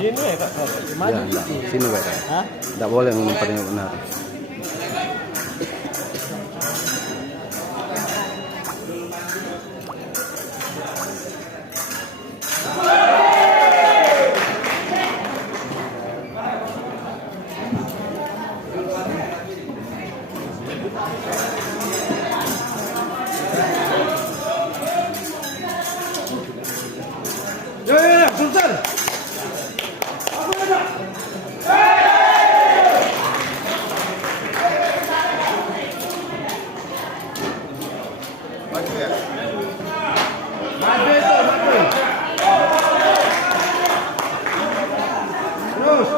Sini ya Kak. Ya, enggak. Sini Pak. Hah? Enggak boleh ngumpat yang benar. Ya, Sultan. Maju ya. Maju itu, maju. Terus.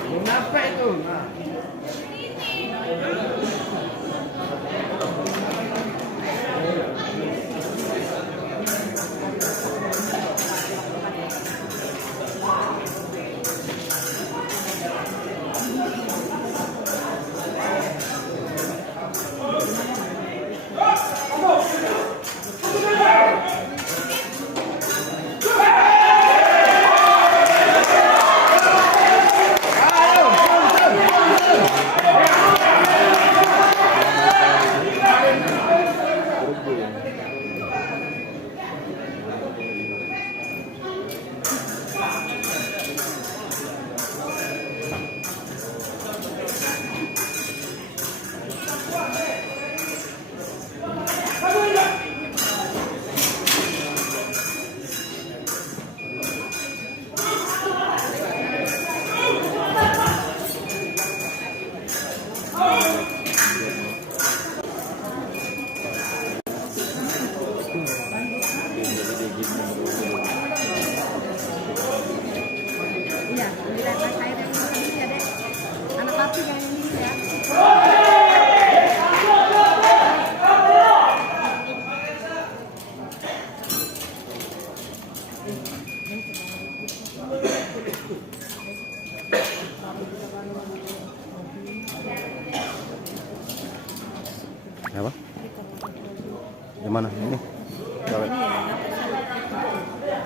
Kenapa itu? Nah. Iya, dilepas air yang ini ya deh. Anak papi yang ini ya. Apa? Di mana? Ini. Coba.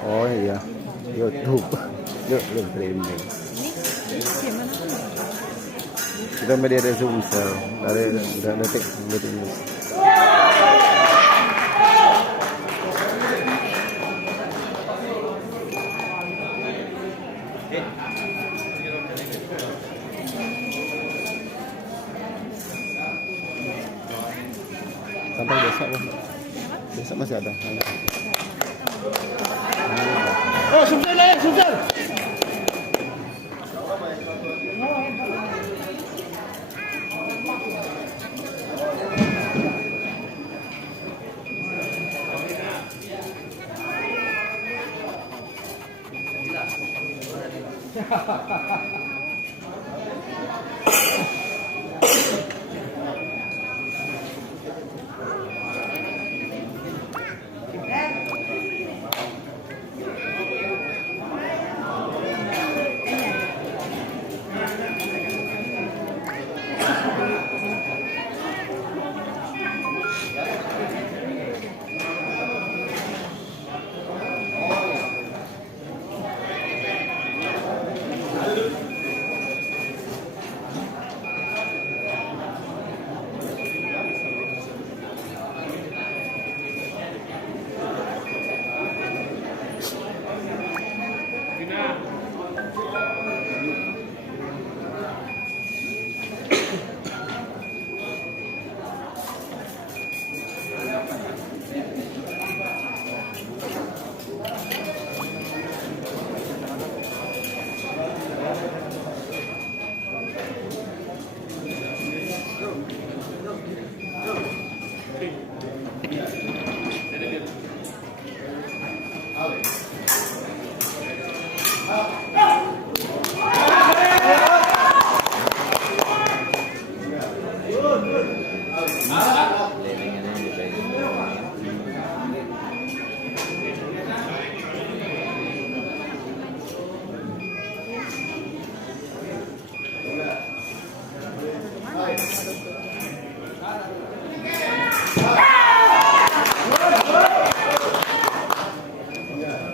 Oh iya. YouTube. Yuk, streaming. Kita media dari Sumsel, dari detik news. Sampai besok, Bang. Besok masih ada. Oh, Sultan lah ya, Sultan.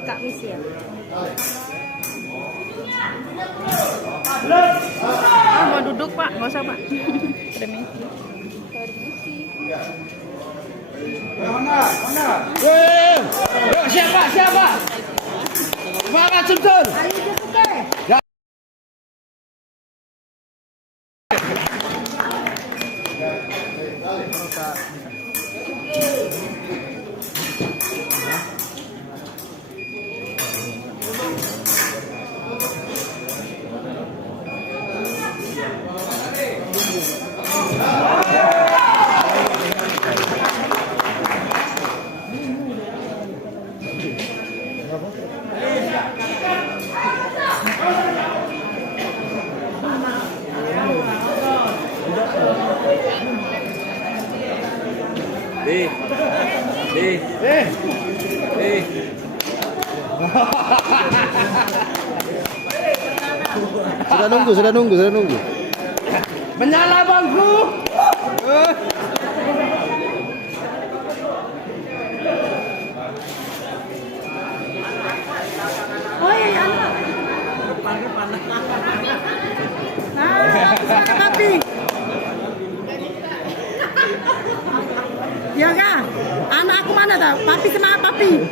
Kak Miss ya. Mau duduk Pak, nggak usah Pak. Permisi. Yuk, siapa? Semangat, Sumsel. Sudah nunggu. Menyala bangku. Oh iya. Papi. Ya kan? Anak aku mana dah? Papi semangat papi.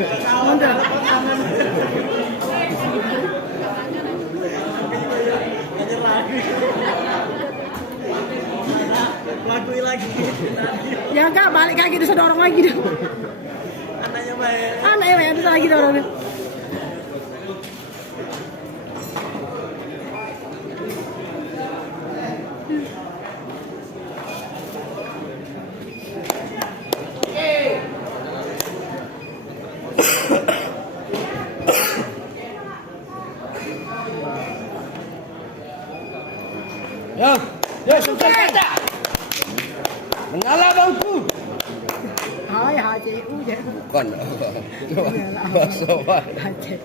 Mundur. Lakui lagi. Ya enggak, balik lagi bisa dorong lagi dah. Anaknya baik. Anaknya banyak bisa lagi dorong. Yo, Sumsel kaca. Menyala bangku. Hỏi HCU vậy. Bukan. Coba. HCU.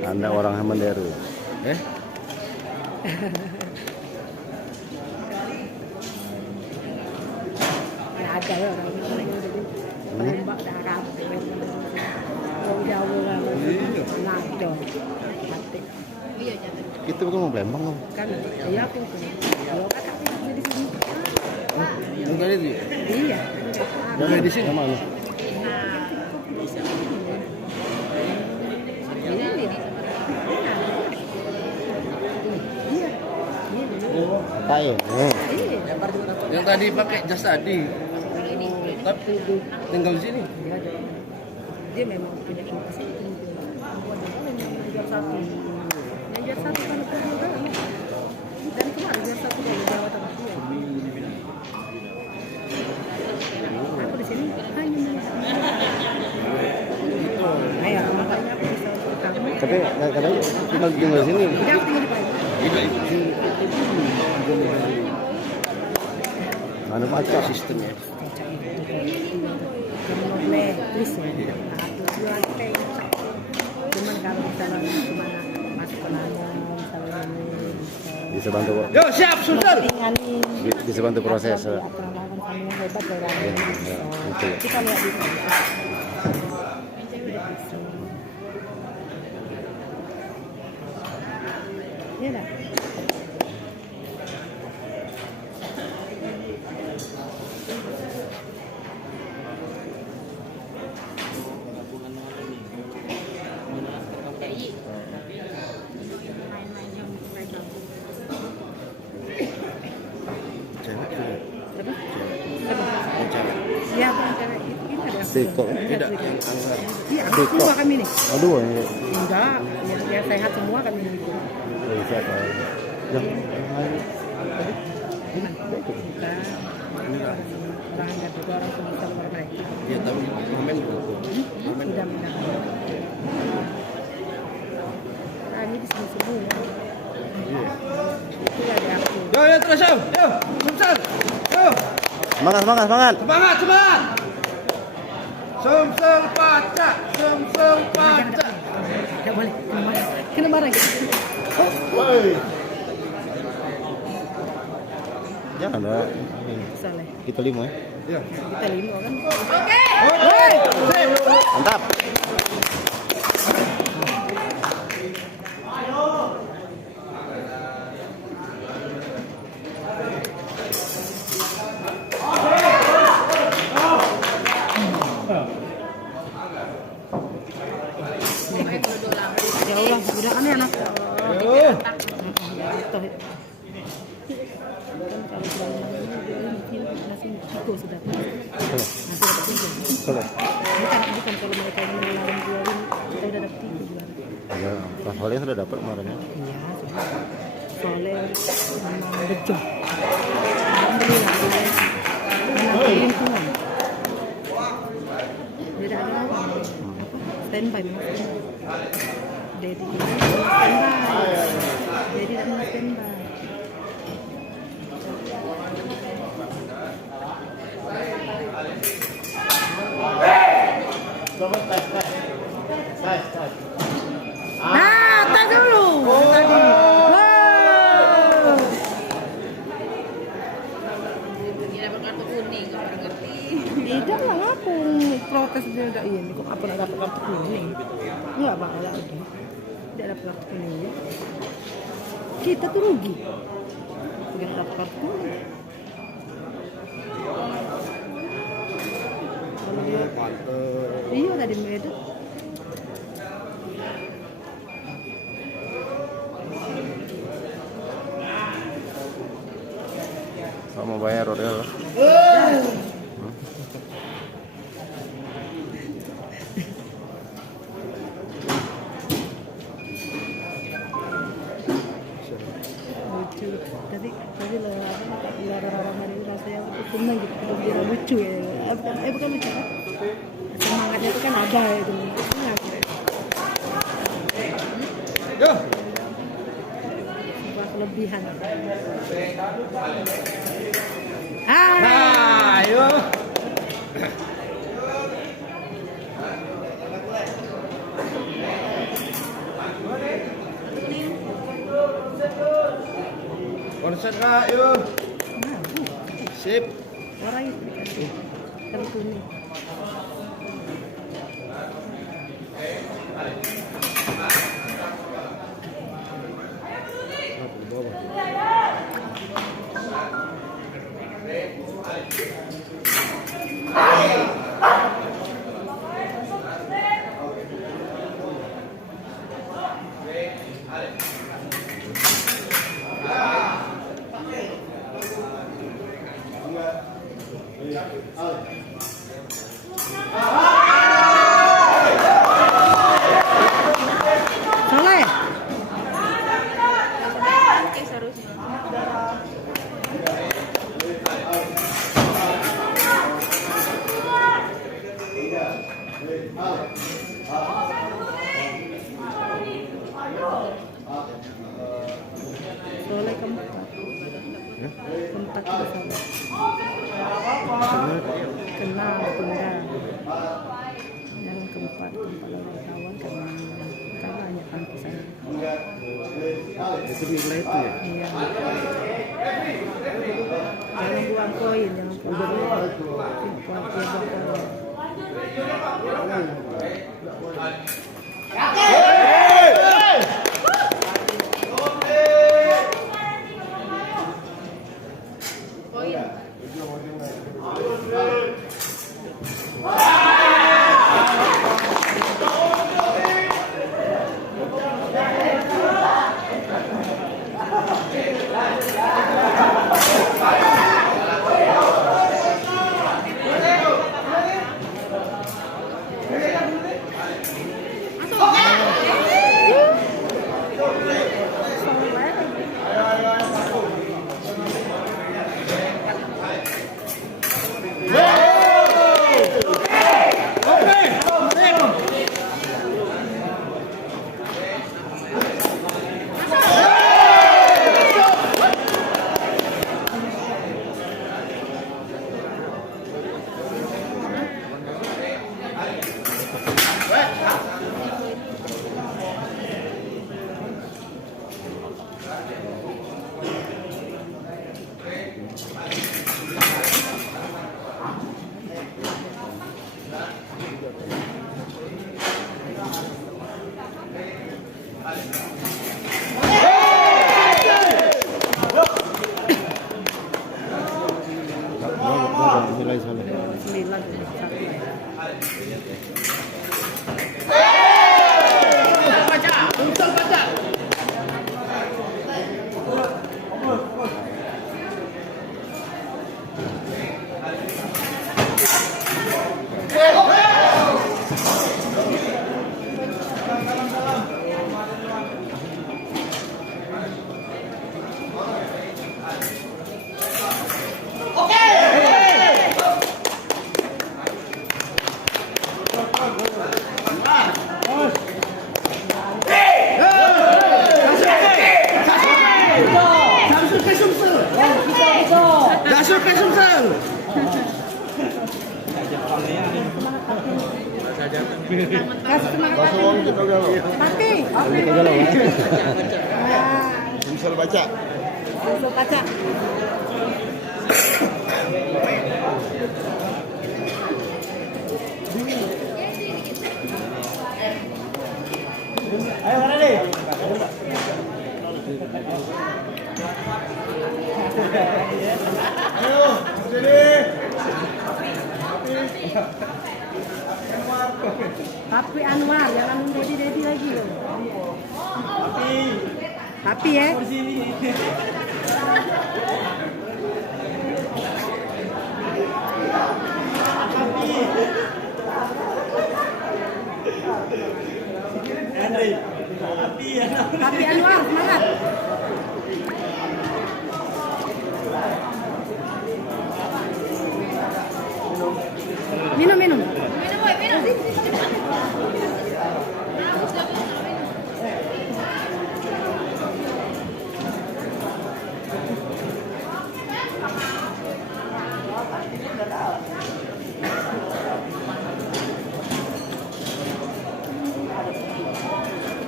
Anda orang Hamanderu. Ada ya orang Mbak darah. Jauh lah. Nah, dong. Itu bukan mau Palembang kamu? Kan iya aku tuh. Kalau kakak di sini. Bukan itu. Iya. Yang di sini mana? Tahu. Yang tadi pakai jas tadi. Tapi tinggal di sini. Dia memang punya inovasi tinggi. Mengajar satu kan dan kemarin dia satu dari Jawa Tengah. Aku di sini hanya ayo makanya aku bisa kamu. Tapi katanya cuma tinggal di sini. Tidak aku tinggal di Palembang. Mana baca Sistemnya. Kamu boleh tulis ya. Jualan kayak cuman kalau misalnya kemana masuk ke nanya misalnya bisa bantu kok. Yo, siap, Sumsel. Bisa bantu proses. Hebat orang Itu. kita lihat di sini. Iya dah. Iya, ini ada. Seko. Tidak. Iya, semua kami nih. Aduh, ini. Enggak, ya sehat semua kami nih. Oh, siapa? Ya. Bukan. Orang ada juga orang sebisa mereka. Ya, tapi momen Sudah menang. Kami di sini semua. Itu ada aku. Yo, terus yo. Yo, Sumsel. Yo. Semangat. Semangat. Sumsel pacak. Tidak boleh, kena marah. Jangan lah. Salah. Kita 5 ya. Ya. Kita 5 kan. Mantap. Ya Allah, udah kan ya anak. Ayo. Ya itu. Kan kalau nasi Ciko sudah nasi dapat 3. Bukan kalau mereka yang melarang jualin kita udah dapat 3 jualan. Ya, Pak Soleh sudah dapat kemarin ya. Iya, sudah. Soalnya memang bejo. Alhamdulillah. Menanti lingkungan. Tidak ada apa. Standby memang standby. Jadi standby. Jadi memang standby. Nah, tak dulu. Tadi. Wow. Tidak lah aku protes dia udah ini kok apa dapat kartu kuning. Enggak bakal ada. Tidak dapat kartu kuning. Kita tuh rugi. Tidak dapat kartu kuning. Kalau dia iya tadi Medan. Sama bayar order. Lucu. Tadi lo ada orang hari rasanya senang gitu. Kalau dia lucu ya. Bukan lucu kan? Semangatnya itu kan ada itu. Yo. Sebuah kelebihan. Nah, ayo. Konsen Kak, yuk. Sip. Orang itu dikasih kartu kuning. Soleh. Soleh keempat. Keempat bersama. Kenal tunggal. Yang keempat oleh kawan karena banyak kan kesana. Itu nilai itu ya. Iya. Jangan buang koin, jangan buang koin. Buang koin. 9 satu. Unsur baca. Dasar ke Sumsel. Kasih semangat Pati. Sumsel baca. Unsur kaca. Ayo mana nih? Ayo, sini. Papi Anwar, jangan Dedi lagi loh. Papi ya. Papi Anwar, semangat. Minum.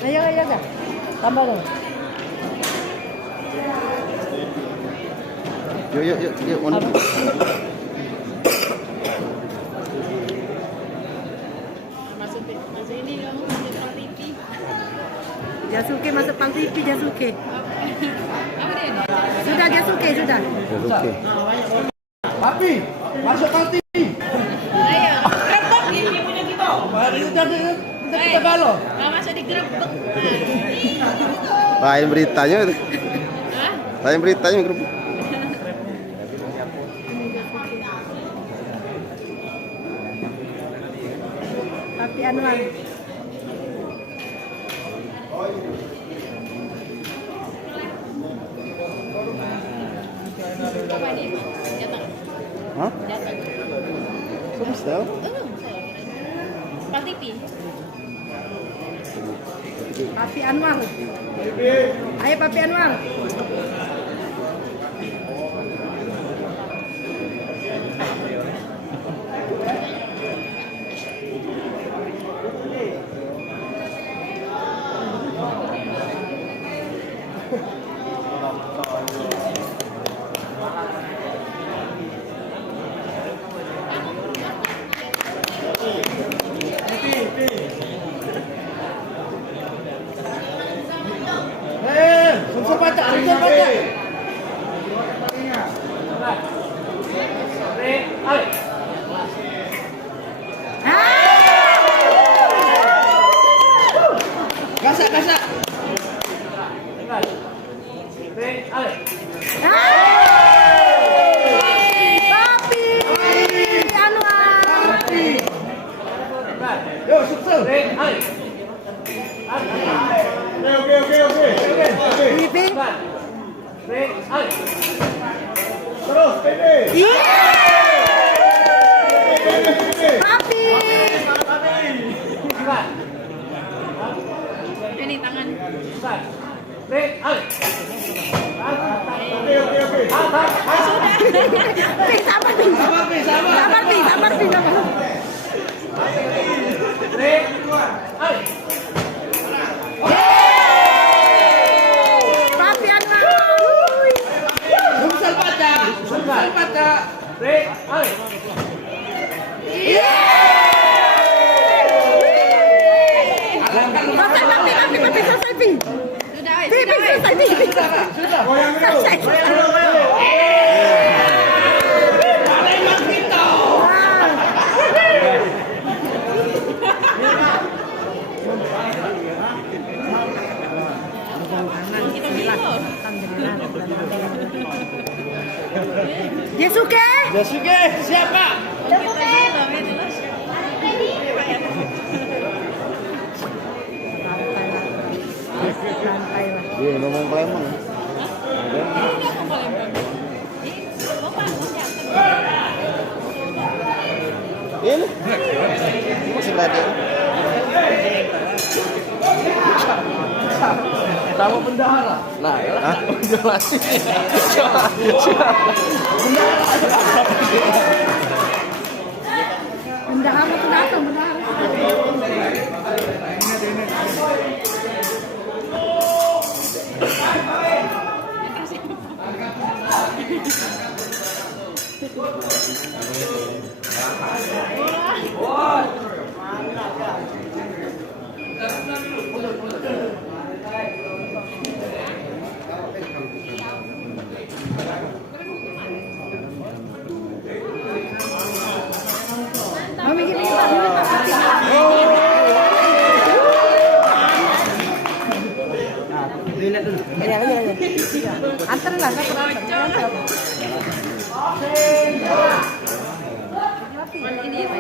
Ayo, Kak. Tambah dong. Yuk, mana? Masuk ini kamu masuk Pang TV. Jasuke masuk Pang TV, Jasuke. Apa dia? Sudah Jasuke, sudah. Oke. Papi, masuk Pang TV. Ayo, gerebek ini punya kita. Kita balok. Nggak masuk di gerebek. Lain beritanya itu. Hah? Lain beritanya grup. Papi Anwar. Apa ini? Jateng. Hah? Jateng. Sumsel? Pang TV. Papi Anwar. Ayo Papi Anwar. Unsur baca. Gasak. Papi Anwar. Yo, Sumsel. Pipi. Terus, Pede. Papi. Ini tangan. Oke. Pi, sabar, Pi. Sabar, Pi. Papi Anwar. Sumsel baca. Selesai, Papi, selesai, Pi. Sudah, Pi, selesai, Pi. Goyang dulu. Selesai. Ada emang kita. Jasuke, siapa? Santai lah. Iya, ngomong Palembang. Ini masih ada. Sama bendahara. Nah, jelasin. Bendahara tuh datang, bendahara. Mau mikir ini Pak, dulu Pak. Iya, iya. Antar lah, nggak pernah antar. Ini ya, Pak.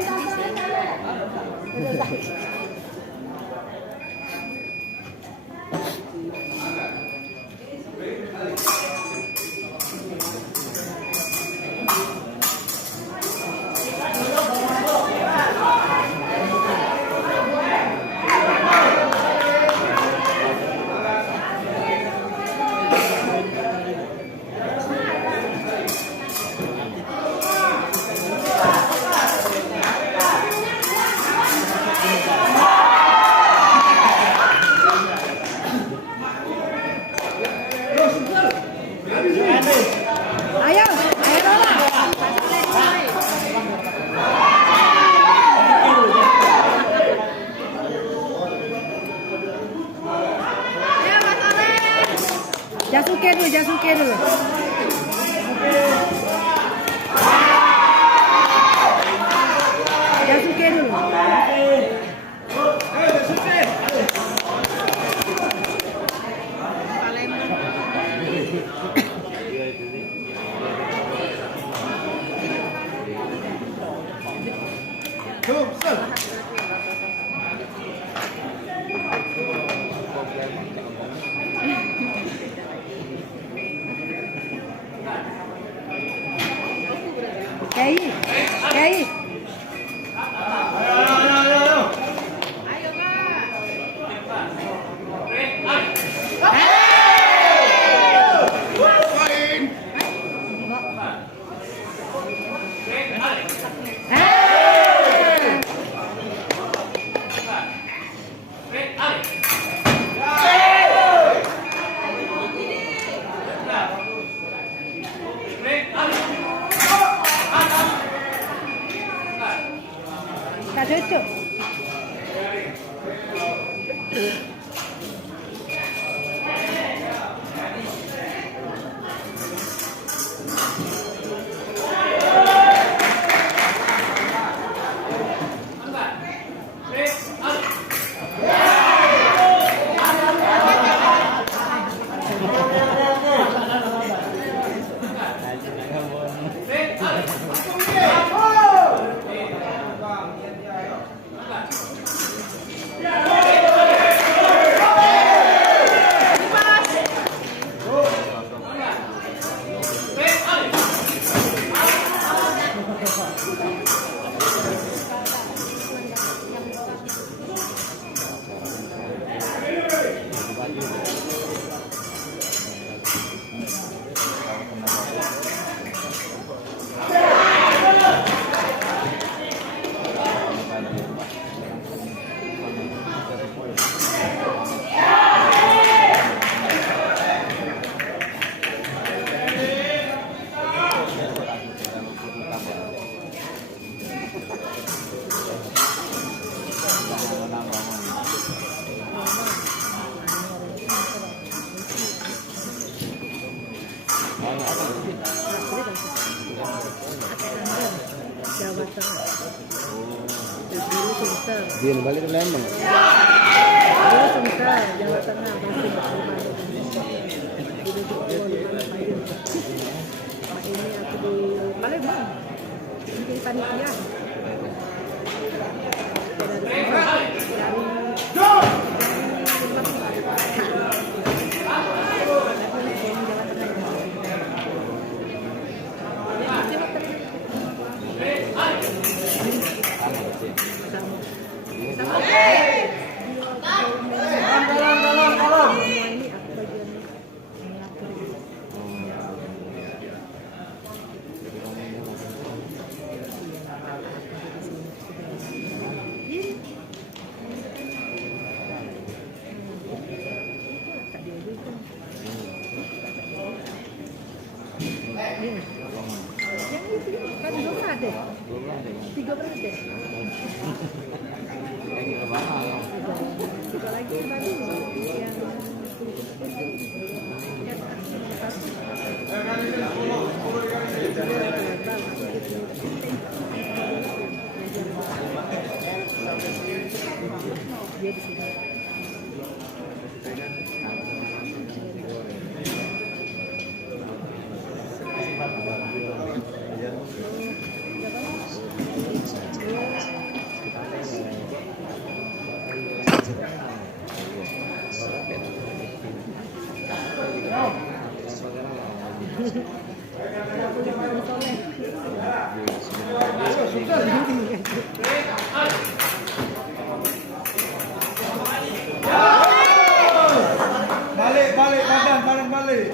Ayo, ayo Lola. Jasuke dulu, Jasuke dulu. Jasuke dulu. Kiai, Kiai. Kak Cucu. Jawa Tengah. Dulu Sumsel. Dia balik ke Lembang. Dulu Sumsel, Jawa Tengah, masih Ini aku di Palembang. wakil panitia. Yang itu kan belum ada. 3 berada. Juga lagi tadi yang dia di sini. Balik, badan balik.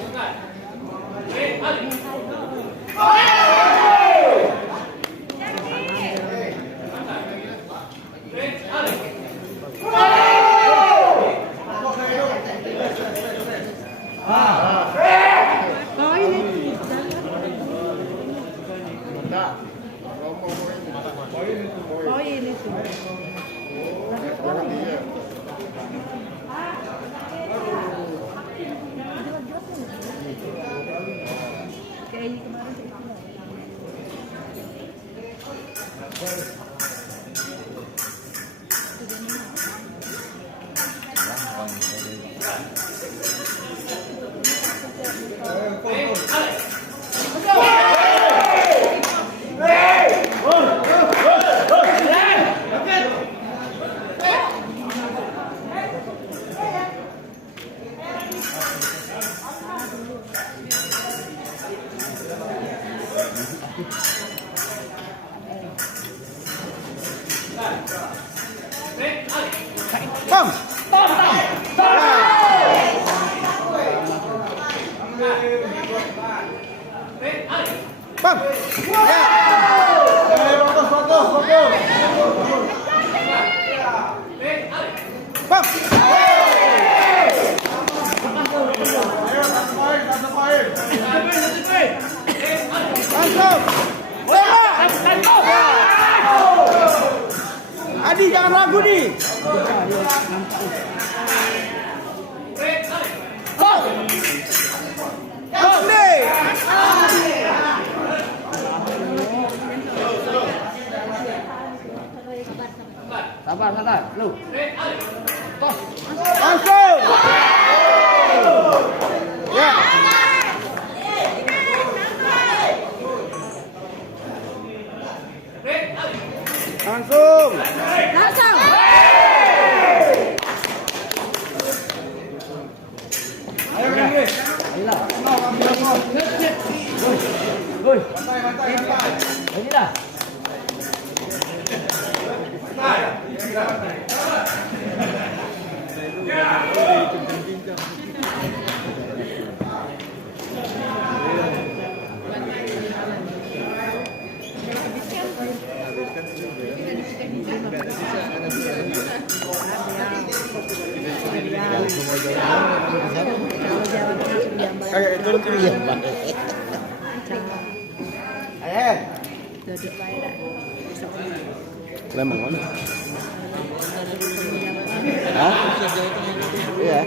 Poin itu. Kayak kemarin Bang. Ya. Fokus. Bang. Langsung. Adi jangan ragu nih. Sabar, lu. Langsung. Ya. Langsung. Ayo Henry. Woi, Bantai. ini dah. Kayak itu dia. duduk baik dah. Lembang mana? Hah? Iya.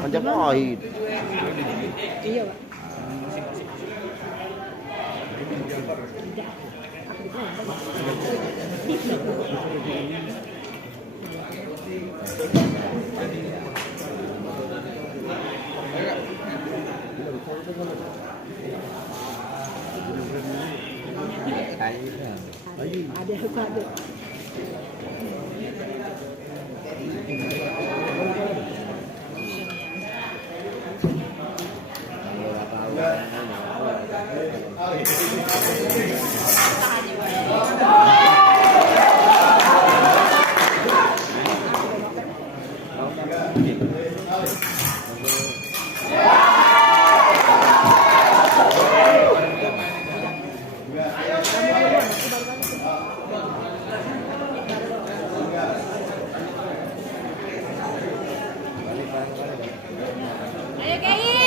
Majapahit. Iya, Pak. Ada ada. Ayo Kei.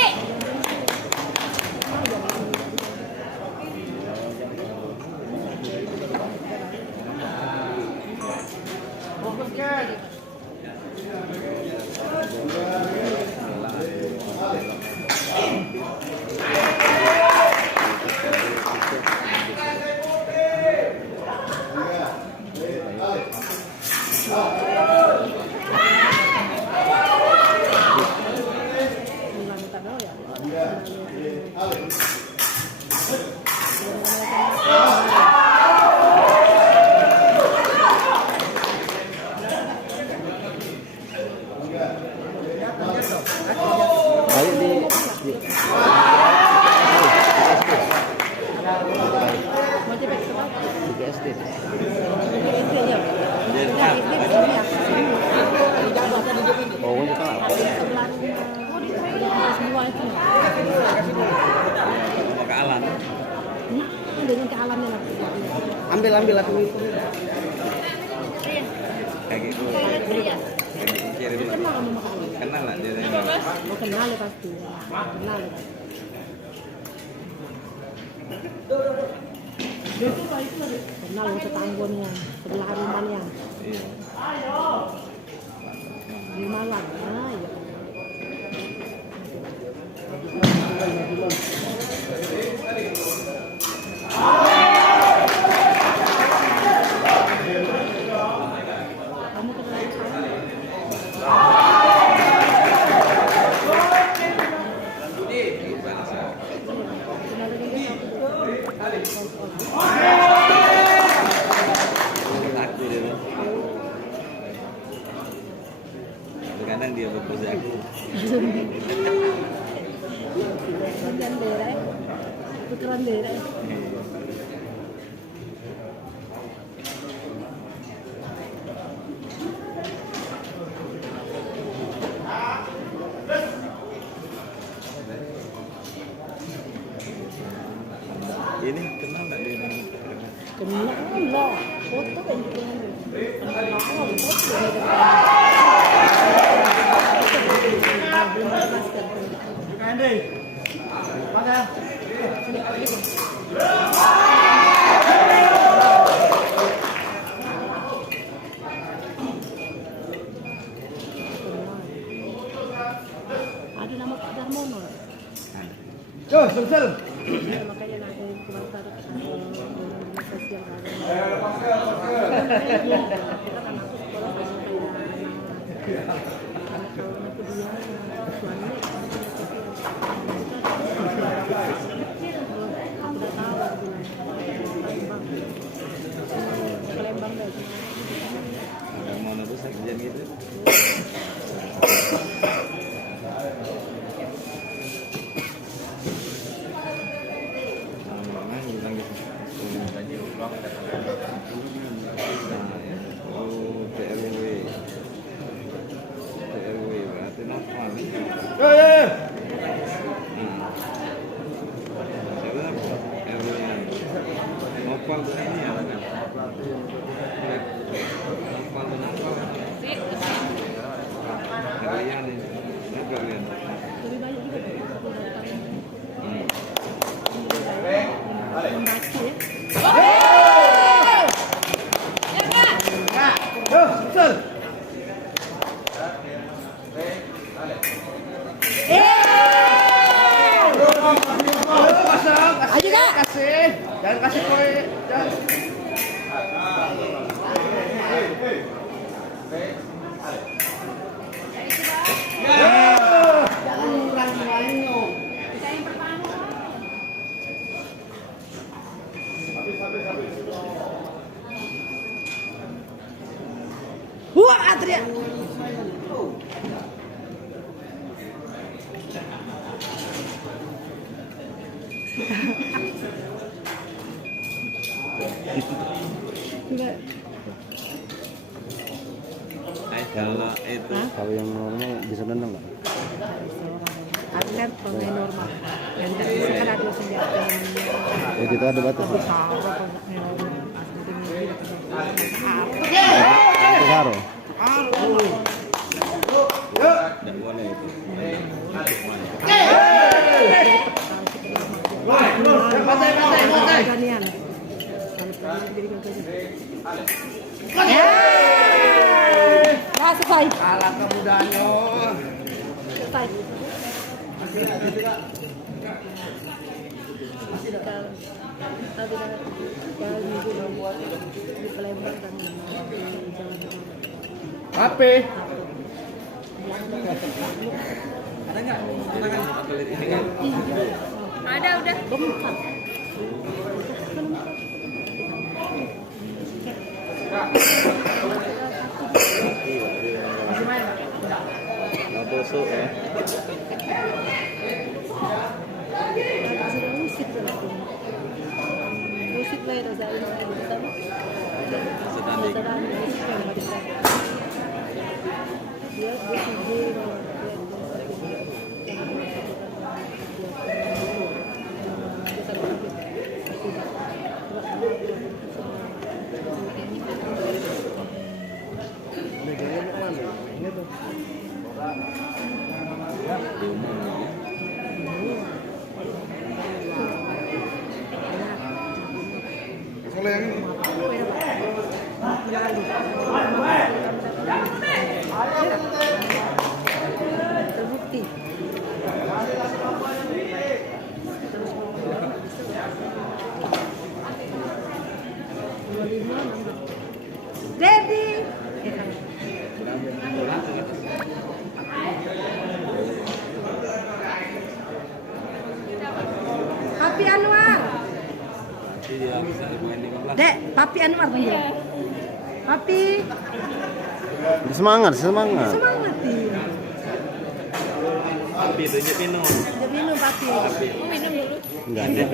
Ayo di SD. Oh, ini kan apa? Mau ke alam. Dengan ke alamnya lah. Ambil aku. Kayak gitu. Kirim lah. Kenal kamu makan? Kenal lah dia. Oh, kenal ya pasti. Kenal ya. Kenal ya tetangganya, sebelah rumahnya. Iya. Di Malang. Nah, ya. Kamu kenal Aku dia tuh. Kadang dia berpose aku. Tukeran daerah. Tukeran daerah. Ini kenal nggak dia? Kenal lah. Foto kan kenal. Kenal foto. Belum ada masker. Andy. Mana? Ada nama Pak Darmono. Yo, sel. Makanya nanti keluar taruh sosial kan. Mau nabus sekjen gitu. Yo, yo. Wah, Adrian. Enggak. Kalau itu kalau yang normal bisa nendang nggak? Atlet pemain normal. Dan tak bisa kan ada senjata. Ya gitu ada batas. Itu karo. Tidak boleh itu. Ya, selesai. Alat kemudahannya. Selesai. HP. Ada nggak? Ada udah. Nggak busuk ya. Musik lah yang saya Kalau yang ini. terbukti. Ready? Papi Anwar. Dek, Papi Anwar panggil. Papi. Semangat, semangat. Semangat dia. Papi itu aja minum. Dia minum Papi. Mau minum dulu. Enggak ada.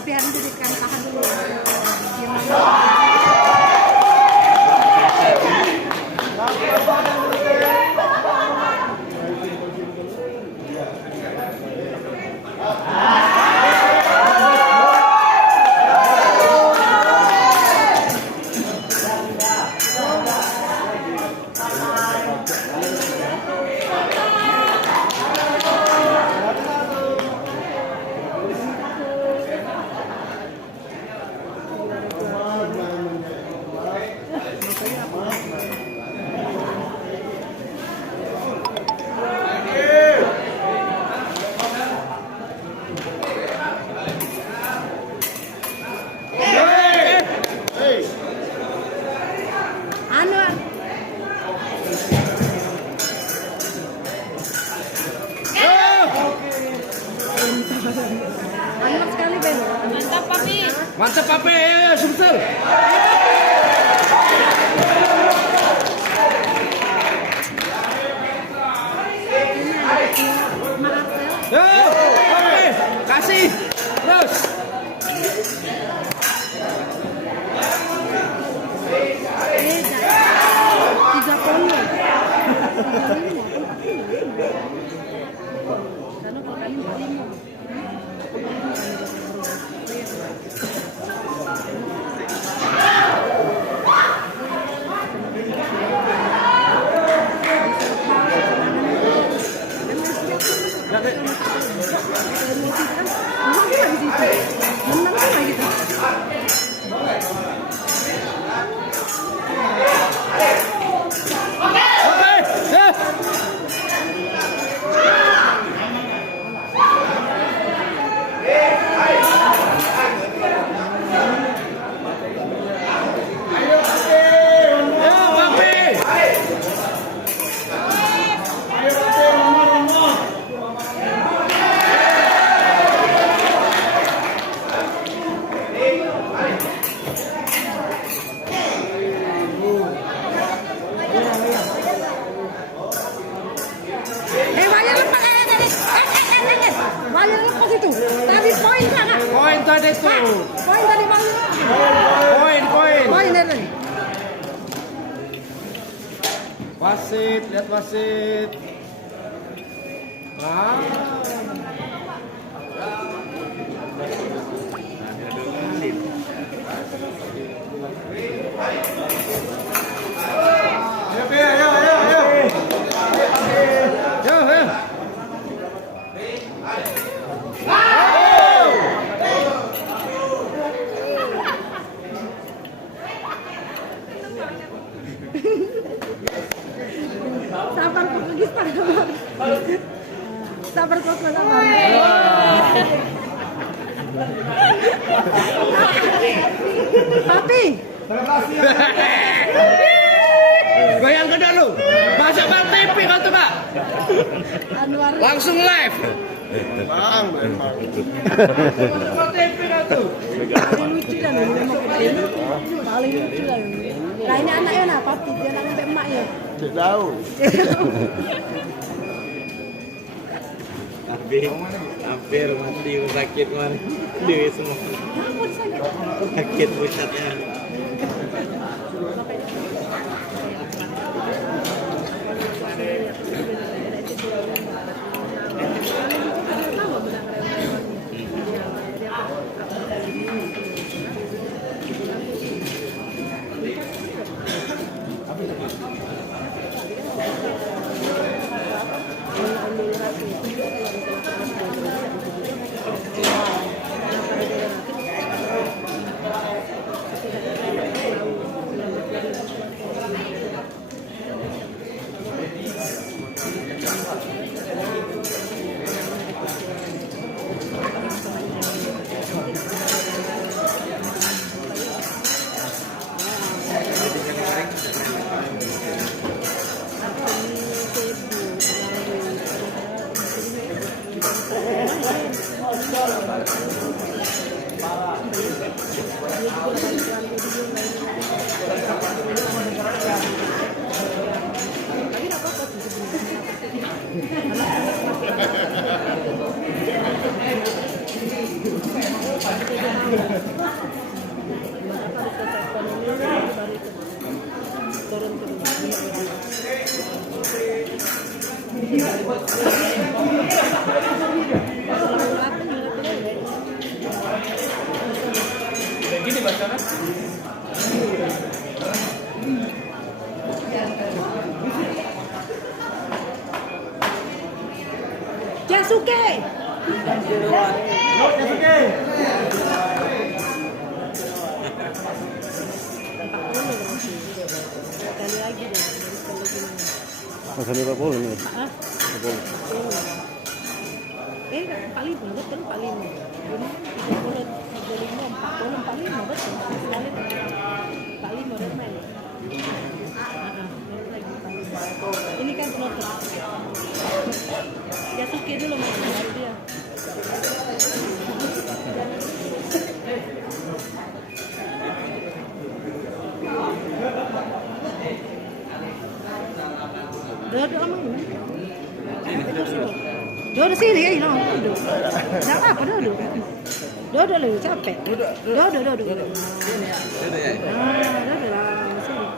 Tapi harus diberikan tahan dulu. Anwar. Anwar sekali Ben. Mantap, Papi. Mantap Papi, Sumsel. Yo, Papi, kasih. Terus. Tiga puluh. Karena kalau kami lima. itu. Poin tadi Bang. Poin. Poin dari. Wasit, lihat wasit. Ah. Ayo. Sabar kok lagi sabar. Sabar kok sabar. Papi. Goyang ke dulu. Masuk Bang TV kau tuh, Kak. Anwar. Langsung live. Bang. Masuk TV kau tuh. Paling lucu dah paling lucu lah. Nah ini anaknya nah Papi dia anak sampai emak ya. Tidak tahu. hampir mati sakit man dewi semua sakit pusatnya. Gini bacanya. Jasuke. Masa 50 nih. Hah? 50. Paling betul paling. Ini 30, 35, 40, 45 betul. Sekali paling modern main. Ini kan penutup. Jasuke dulu main baru dia. Dodo emang ini. Dodo sini ya, no. Dodo. Enggak apa Dodo. Dodo lu capek. Dodo. Dodo lah.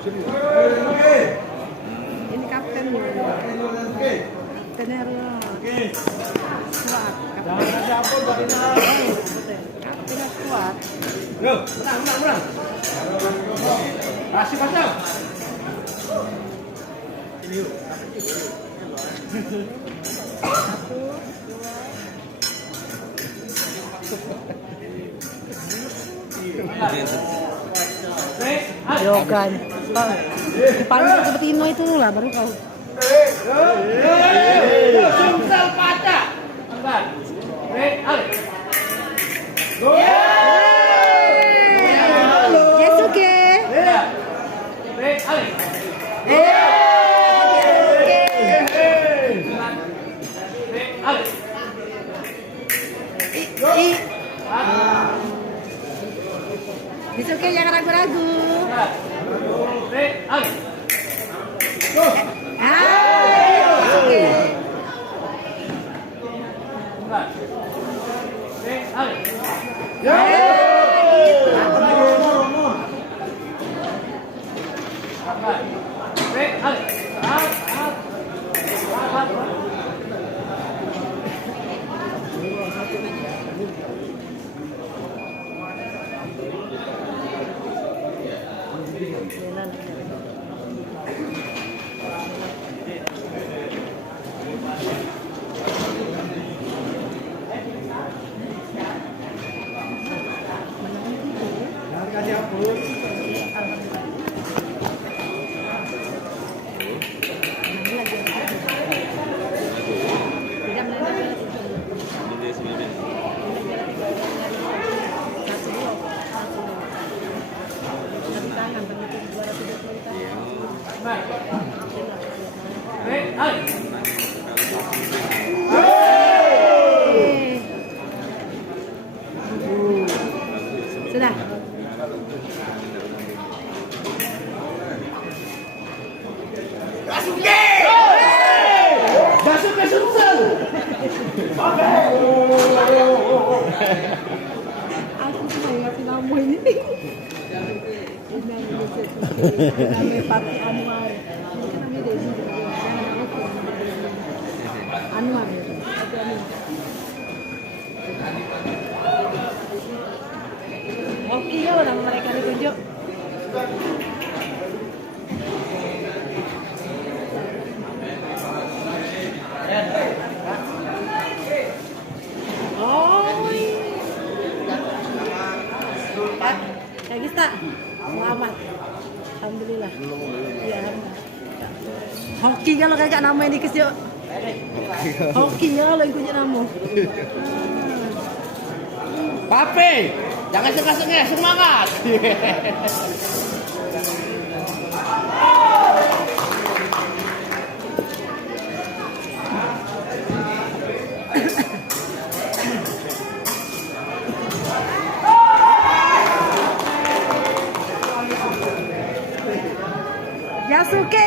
Sini. Ini kapten nih. Kaptennya kuat. Kaptennya kuat. Yo, menang. Kasih pasang. Ini yuk. Yogan. Paling seperti Ino itu lah baru kau. Sumsel kaca. Angkat. Alex. Jasuke. Alex. Jasuke jangan ragu-ragu. Jasuke. Sudah. Masuk ke Sumsel. Aku cuma ngasih nama ini. Namanya Pati Anwar. Ini kan namanya Dedi. Anwar ya. Pati Anwar. Oke ya nama mereka ditunjuk. Kak Gista, selamat. Alhamdulillah. Iya. Hoki kalau kayak nama ini kes yuk. Hoki ya kalau ikutnya nama. Pape, jangan sengah-sengah, semangat. Yasuke.